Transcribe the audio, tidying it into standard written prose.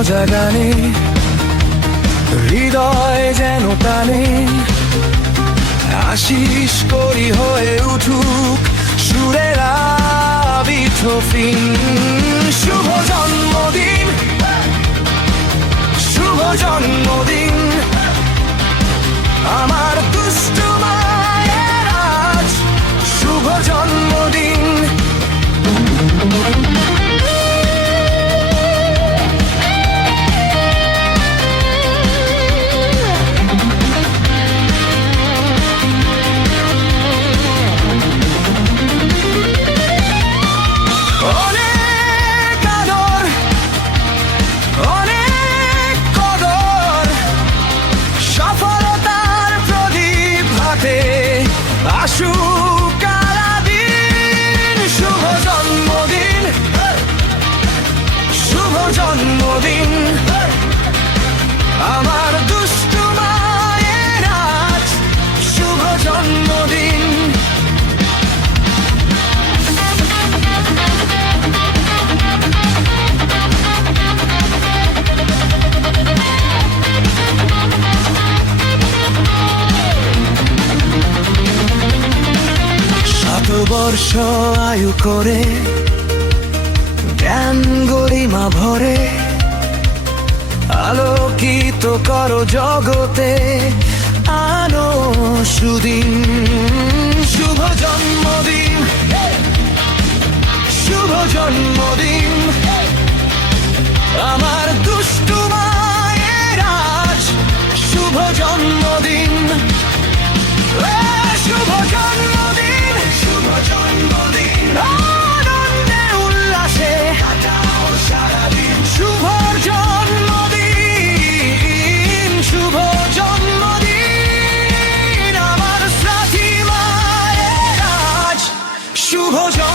মজা গানে হৃদয় যেন টানে, আশিস করি হয়ে উঠুক সুরের আবিথফিন। শুভ জন্মদিন, শুভ জন্মদিন আমার দুষ্টু মায়ের আজ, শুভ জন্মদিন। জন্মদিন আমার দুষ্টু মায়ের আজ, শুভ জন্মদিন। শতবর্ষ আয়ু করে জ্ঞান গরিমা ভরে, আলোকিত করো জগতে আনো সুদিন। শুভ জন্মদিন, শুভ জন্মদিন আমার দুষ্টু মায়ের আজ, শুভ জন্মদিন। শুভ জন্মদিন, শুভ জন্মদিন আনন্দে উল্লাসে কাটাও সারাদিন। শুভ জন্মদিন, শুভ জন্মদিন আমার সাথী মায়ের আজ, শুভ জন্মদিন।